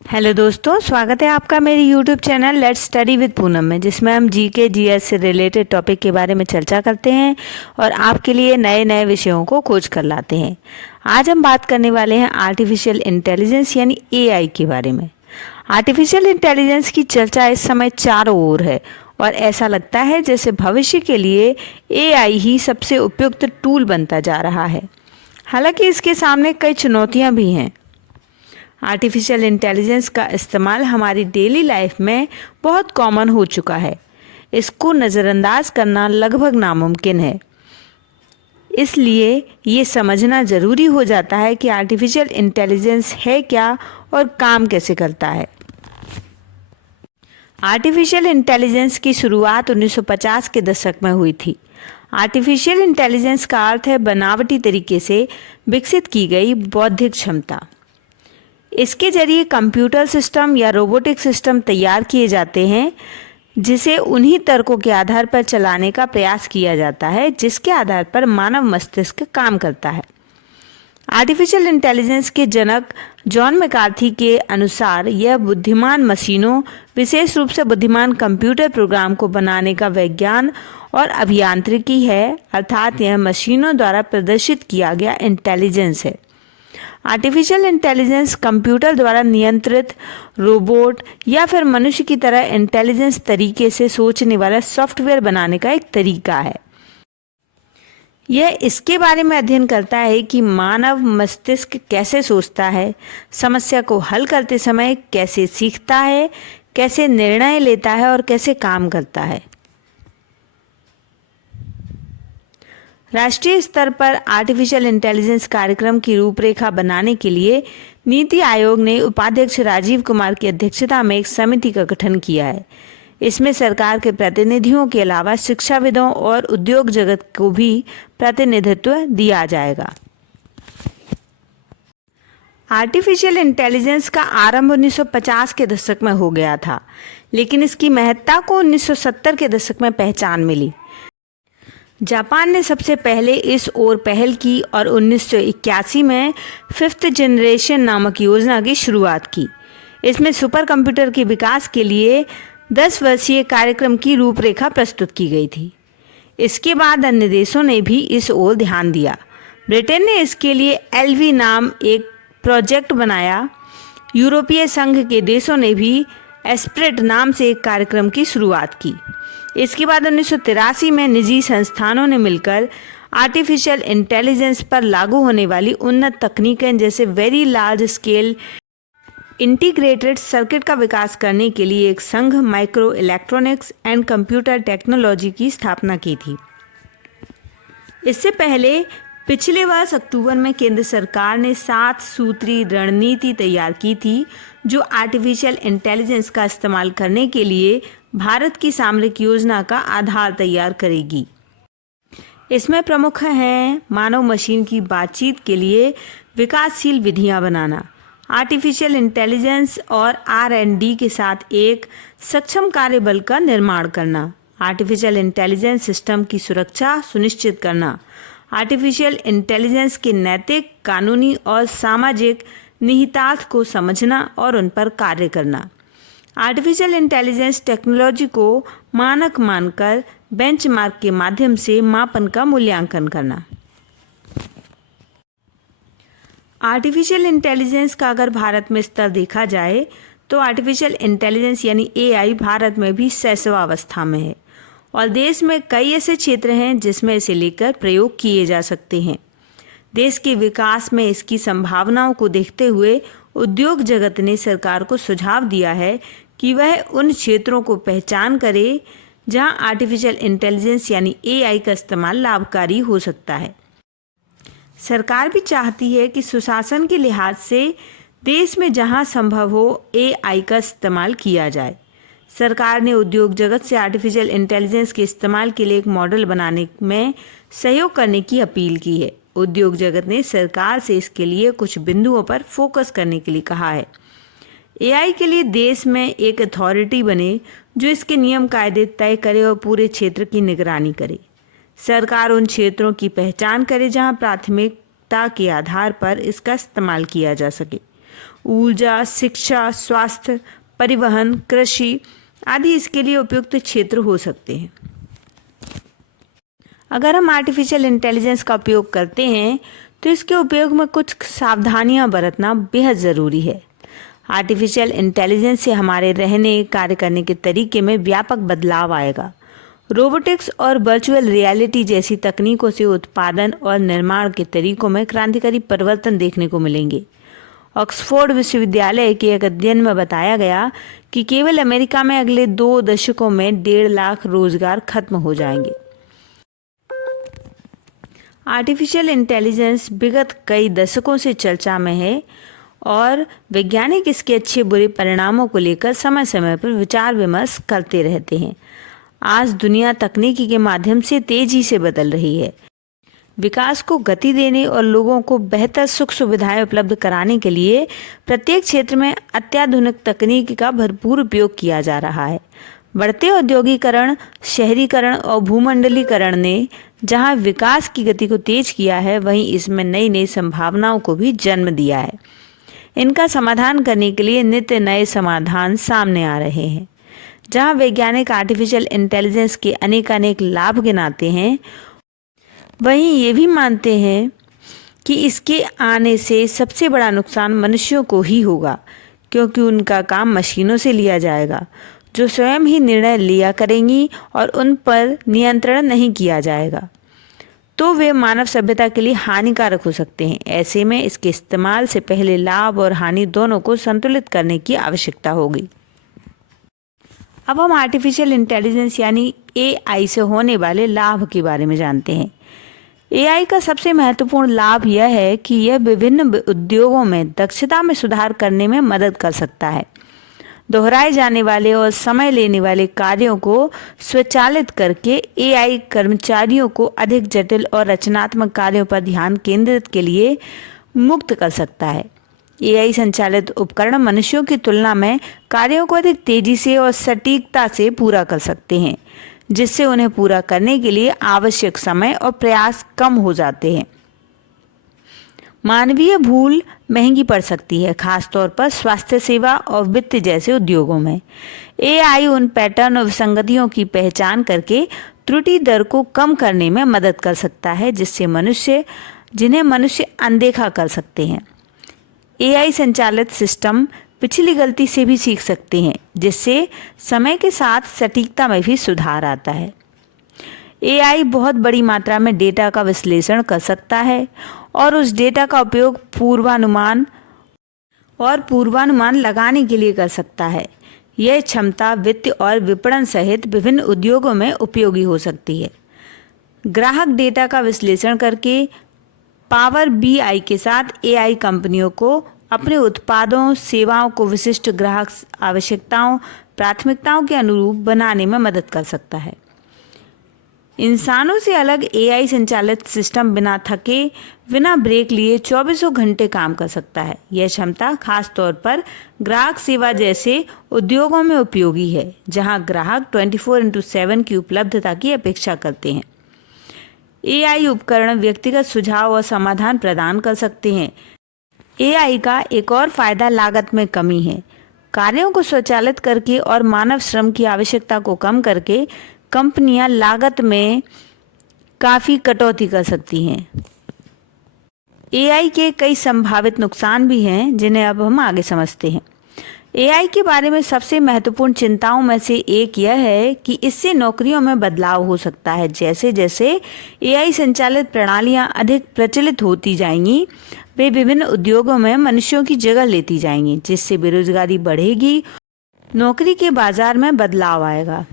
Hello दोस्तों, स्वागत है आपका मेरे YouTube channel let's study with Poonam में, जिसमें हम जीके जीएस से रिलेटेड टॉपिक के बारे में चर्चा करते हैं और आपके लिए नए नए विषयों को खोज कर लाते हैं। आज हम बात करने वाले हैं आर्टिफिशियल इंटेलिजेंस यानी एआई के बारे में। आर्टिफिशियल इंटेलिजेंस की चर्चा इस समय चारों ओर है और ऐसा लगता है जैसे भविष्य के लिए एआई ही सबसे उपयुक्त टूल बनता जा रहा है। हालांकि इसके सामने कई चुनौतियां भी हैं। आर्टिफिशियल इंटेलिजेंस का इस्तेमाल हमारी डेली लाइफ में बहुत कॉमन हो चुका है। इसको नज़रअंदाज करना लगभग नामुमकिन है। इसलिए ये समझना ज़रूरी हो जाता है कि आर्टिफिशियल इंटेलिजेंस है क्या और काम कैसे करता है। आर्टिफिशियल इंटेलिजेंस की शुरुआत 1950 के दशक में हुई थी। आर्टिफिशियल इंटेलिजेंस का अर्थ है बनावटी तरीके से विकसित की गई बौद्धिक क्षमता। इसके जरिए कंप्यूटर सिस्टम या रोबोटिक सिस्टम तैयार किए जाते हैं जिसे उन्हीं तर्कों के आधार पर चलाने का प्रयास किया जाता है जिसके आधार पर मानव मस्तिष्क काम करता है। आर्टिफिशियल इंटेलिजेंस के जनक जॉन मैकार्थी के अनुसार यह बुद्धिमान मशीनों, विशेष रूप से बुद्धिमान कंप्यूटर प्रोग्राम को बनाने का विज्ञान और अभियांत्रिकी है, अर्थात यह मशीनों द्वारा प्रदर्शित किया गया इंटेलिजेंस है। आर्टिफिशियल इंटेलिजेंस कंप्यूटर द्वारा नियंत्रित रोबोट या फिर मनुष्य की तरह इंटेलिजेंस तरीके से सोचने वाला सॉफ्टवेयर बनाने का एक तरीका है। यह इसके बारे में अध्ययन करता है कि मानव मस्तिष्क कैसे सोचता है, समस्या को हल करते समय कैसे सीखता है, कैसे निर्णय लेता है और कैसे काम करता है। राष्ट्रीय स्तर पर आर्टिफिशियल इंटेलिजेंस कार्यक्रम की रूपरेखा बनाने के लिए नीति आयोग ने उपाध्यक्ष राजीव कुमार की अध्यक्षता में एक समिति का गठन किया है। इसमें सरकार के प्रतिनिधियों के अलावा शिक्षाविदों और उद्योग जगत को भी प्रतिनिधित्व दिया जाएगा। आर्टिफिशियल इंटेलिजेंस का आरंभ 1950 के दशक में हो गया था, लेकिन इसकी महत्ता को 1970 के दशक में पहचान मिली। जापान ने सबसे पहले इस ओर पहल की और 1981 में 5th जनरेशन नामक योजना की शुरुआत की। इसमें सुपर कंप्यूटर के विकास के लिए 10 वर्षीय कार्यक्रम की रूपरेखा प्रस्तुत की गई थी। इसके बाद अन्य देशों ने भी इस ओर ध्यान दिया। ब्रिटेन ने इसके लिए एलवी नाम एक प्रोजेक्ट बनाया। यूरोपीय संघ के देशों ने भी एस्प्रिट नाम से एक कार्यक्रम की शुरुआत की। इसके बाद 1983 में निजी संस्थानों ने मिलकर आर्टिफिशियल इंटेलिजेंस पर लागू होने वाली उन्नत तकनीकें जैसे very large scale integrated circuit का विकास करने के लिए एक संघ micro electronics and computer technology की स्थापना की थी। इससे पहले पिछले वर्ष अक्टूबर में केंद्र सरकार ने 7 सूत्री रणनीति तैयार की थी जो आर्टिफिशियल इंटेलिजेंस का इस्तेमाल करने के लिए भारत की सामरिक योजना का आधार तैयार करेगी। इसमें प्रमुख हैं मानव मशीन की बातचीत के लिए विकासशील विधियां बनाना, आर्टिफिशियल इंटेलिजेंस और R&D के साथ एक सक्षम कार्यबल का निर्माण करना, आर्टिफिशियल इंटेलिजेंस सिस्टम की सुरक्षा सुनिश्चित करना, आर्टिफिशियल इंटेलिजेंस के नैतिक, कानूनी और सामाजिक निहितार्थ को समझना और उन पर कार्य करना, आर्टिफिशियल इंटेलिजेंस टेक्नोलॉजी को मानक मानकर बेंचमार्क के माध्यम से मापन का मूल्यांकन करना। आर्टिफिशियल इंटेलिजेंस का अगर भारत में स्तर देखा जाए तो आर्टिफिशियल इंटेलिजेंस यानी एआई भारत में भी शैशवावस्था में है और देश में कई ऐसे क्षेत्र हैं जिसमें इसे लेकर प्रयोग किए जा सकते हैं। देश के विकास में इसकी संभावनाओं को देखते हुए उद्योग जगत ने सरकार को सुझाव दिया है कि वह उन क्षेत्रों को पहचान करे जहां आर्टिफिशियल इंटेलिजेंस यानी एआई का इस्तेमाल लाभकारी हो सकता है। सरकार भी चाहती है कि सुशासन के लिहाज से देश में जहां संभव हो एआई का इस्तेमाल किया जाए। सरकार ने उद्योग जगत से आर्टिफिशियल इंटेलिजेंस के इस्तेमाल के लिए एक मॉडल बनाने में सहयोग करने की अपील की है। उद्योग जगत ने सरकार से इसके लिए कुछ बिंदुओं पर फोकस करने के लिए कहा है। एआई के लिए देश में एक अथॉरिटी बने जो इसके नियम कायदे तय करे और पूरे क्षेत्र की निगरानी करे। सरकार उन क्षेत्रों की पहचान करे जहां प्राथमिकता के आधार पर इसका इस्तेमाल किया जा सके। ऊर्जा, शिक्षा, स्वास्थ्य, परिवहन, कृषि आदि इसके लिए उपयुक्त क्षेत्र हो सकते हैं। अगर हम आर्टिफिशियल इंटेलिजेंस का उपयोग करते हैं तो इसके उपयोग में कुछ सावधानियां बरतना बेहद ज़रूरी है। आर्टिफिशियल इंटेलिजेंस से हमारे रहने, कार्य करने के तरीके में व्यापक बदलाव आएगा। रोबोटिक्स और वर्चुअल रियलिटी जैसी तकनीकों से उत्पादन और निर्माण के तरीकों में क्रांतिकारी परिवर्तन देखने को मिलेंगे। ऑक्सफोर्ड विश्वविद्यालय के एक अध्ययन में बताया गया कि केवल अमेरिका में अगले 2 दशकों में 1.5 लाख रोजगार खत्म हो जाएंगे। आर्टिफिशियल इंटेलिजेंस विगत कई दशकों से चर्चा में है और वैज्ञानिक इसके अच्छे बुरे परिणामों को लेकर समय समय पर विचार विमर्श करते रहते हैं। आज दुनिया तकनीकी के माध्यम से तेजी से बदल रही है। विकास को गति देने और लोगों को बेहतर सुख सुविधाएं उपलब्ध कराने के लिए प्रत्येक क्षेत्र में अत्याधुनिक तकनीक का भरपूर उपयोग किया जा रहा है। बढ़ते औद्योगिकरण, शहरीकरण और भूमंडलीकरण ने जहां विकास की गति को तेज किया है, वहीं इसमें नई नई संभावनाओं को भी जन्म दिया है। इनका समाधान करने के लिए नित्य नए समाधान सामने आ रहे हैं। जहां वैज्ञानिक आर्टिफिशियल इंटेलिजेंस के अनेकानेक लाभ गिनाते हैं, वहीं ये भी मानते हैं कि इसके आने से सबसे बड़ा नुकसान मनुष्यों को ही होगा, क्योंकि उनका काम मशीनों से लिया जाएगा जो स्वयं ही निर्णय लिया करेंगी और उन पर नियंत्रण नहीं किया जाएगा, तो वे मानव सभ्यता के लिए हानिकारक हो सकते हैं। ऐसे में इसके इस्तेमाल से पहले लाभ और हानि दोनों को संतुलित करने की आवश्यकता होगी। अब हम आर्टिफिशियल इंटेलिजेंस यानी AI से होने वाले लाभ के बारे में जानते हैं। AI का सबसे महत्वपूर्ण लाभ यह है कि यह विभिन्न उद्योगों में दक्षता में सुधार करने में मदद कर सकता है। दोहराए जाने वाले और समय लेने वाले कार्यों को स्वचालित करके AI कर्मचारियों को अधिक जटिल और रचनात्मक कार्यों पर ध्यान केंद्रित के लिए मुक्त कर सकता है। AI संचालित उपकरण मनुष्यों की तुलना में कार्यों को अधिक तेजी से और सटीकता से पूरा कर सकते हैं, जिससे उन्हें पूरा करने के लिए आवश्यक समय और प्रयास कम हो जाते हैं। मानवीय भूल महंगी पड़ सकती है, खासतौर पर स्वास्थ्य सेवा और वित्त जैसे उद्योगों में। AI उन पैटर्न और विसंगतियों की पहचान करके त्रुटि दर को कम करने में मदद कर सकता है, जिन्हें मनुष्य अनदेखा कर सकते हैं। AI संचालित सिस्टम पिछली गलती से भी सीख सकते हैं, जिससे समय के साथ सटीकता में भी सुधार आता है। AI बहुत बड़ी मात्रा में डेटा का विश्लेषण कर सकता है और उस डेटा का उपयोग पूर्वानुमान लगाने के लिए कर सकता है। यह क्षमता वित्त और विपणन सहित विभिन्न उद्योगों में उपयोगी हो सकती है। ग्राहक डेटा का विश्लेषण करके पावर BI के साथ AI कंपनियों को अपने उत्पादों, सेवाओं को विशिष्ट ग्राहक आवश्यकताओं, प्राथमिकताओं के अनुरूप बनाने में मदद कर सकता है। इंसानों से अलग AI संचालित सिस्टम बिना थके, बिना ब्रेक लिए 24 घंटे काम कर सकता है। यह क्षमता खास तौर पर ग्राहक सेवा जैसे उद्योगों में उपयोगी है, जहां ग्राहक 24/7 की उपलब्धता की अपेक्षा करते हैं। AI उपकरण व्यक्तिगत सुझाव और समाधान प्रदान कर सकते हैं। AI का एक और फायदा लागत में कमी है। कार्यों को स्वचालित करके और मानव श्रम की आवश्यकता को कम करके कंपनियां लागत में काफ़ी कटौती कर सकती हैं। AI के कई संभावित नुकसान भी हैं, जिन्हें अब हम आगे समझते हैं। AI के बारे में सबसे महत्वपूर्ण चिंताओं में से एक यह है कि इससे नौकरियों में बदलाव हो सकता है। जैसे जैसे AI संचालित प्रणालियां अधिक प्रचलित होती जाएंगी, वे विभिन्न उद्योगों में मनुष्यों की जगह लेती जाएंगी, जिससे बेरोजगारी बढ़ेगी, नौकरी के बाजार में बदलाव आएगा।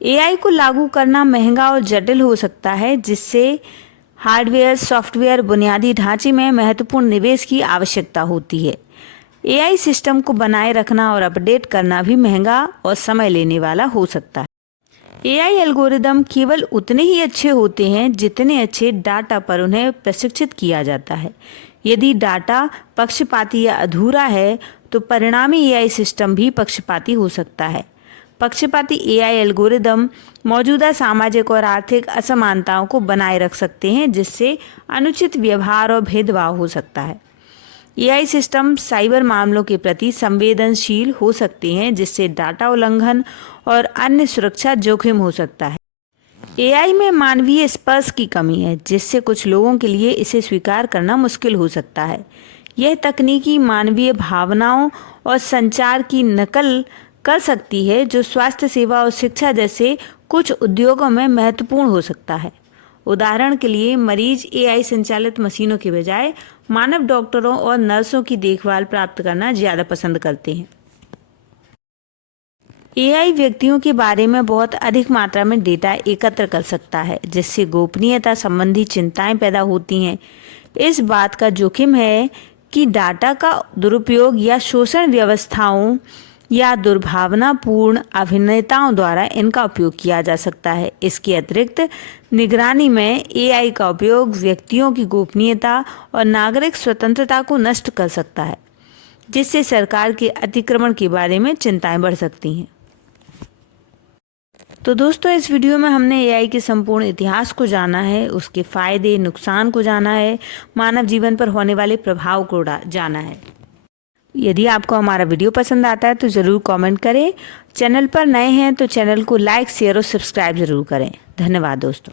AI को लागू करना महंगा और जटिल हो सकता है, जिससे हार्डवेयर, सॉफ्टवेयर, बुनियादी ढांचे में महत्वपूर्ण निवेश की आवश्यकता होती है। AI सिस्टम को बनाए रखना और अपडेट करना भी महंगा और समय लेने वाला हो सकता है। AI एल्गोरिदम केवल उतने ही अच्छे होते हैं जितने अच्छे डाटा पर उन्हें प्रशिक्षित किया जाता है। यदि डाटा पक्षपाती या अधूरा है, तो परिणामी AI सिस्टम भी पक्षपाती हो सकता है। पक्षपाती AI एल्गोरिदम मौजूदा सामाजिक और आर्थिक असमानताओं को बनाए रख सकते हैं, जिससे अनुचित व्यवहार और भेदभाव हो सकता है। एआई सिस्टम साइबर मामलों के प्रति संवेदनशील हो सकते हैं, जिससे डाटा उल्लंघन और अन्य सुरक्षा जोखिम हो सकता है। एआई में मानवीय स्पर्श की कमी है, जिससे कुछ लोगों के लिए इसे स्वीकार करना मुश्किल हो सकता है। यह तकनीकी मानवीय भावनाओं और संचार की नकल कर सकती है, जो स्वास्थ्य सेवा और शिक्षा जैसे कुछ उद्योगों में महत्वपूर्ण हो सकता है। उदाहरण के लिए, मरीज एआई संचालित मशीनों के बजाय मानव डॉक्टरों और नर्सों की देखभाल प्राप्त करना ज़्यादा पसंद करते हैं। एआई व्यक्तियों के बारे में बहुत अधिक मात्रा में डेटा एकत्र कर सकता है, जिससे गोपनीयता संबंधी चिंताएं पैदा होती हैं। इस बात का जोखिम है कि डाटा का दुरुपयोग या शोषण व्यवस्थाओं या दुर्भावनापूर्ण अभिनेताओं द्वारा इनका उपयोग किया जा सकता है। इसके अतिरिक्त निगरानी में एआई का उपयोग व्यक्तियों की गोपनीयता और नागरिक स्वतंत्रता को नष्ट कर सकता है, जिससे सरकार के अतिक्रमण के बारे में चिंताएं बढ़ सकती हैं। तो दोस्तों, इस वीडियो में हमने एआई के संपूर्ण इतिहास को जाना है, उसके फायदे नुकसान को जाना है, मानव जीवन पर होने वाले प्रभाव को जाना है। यदि आपको हमारा वीडियो पसंद आता है तो ज़रूर कमेंट करें। चैनल पर नए हैं तो चैनल को लाइक, शेयर और सब्सक्राइब ज़रूर करें। धन्यवाद दोस्तों।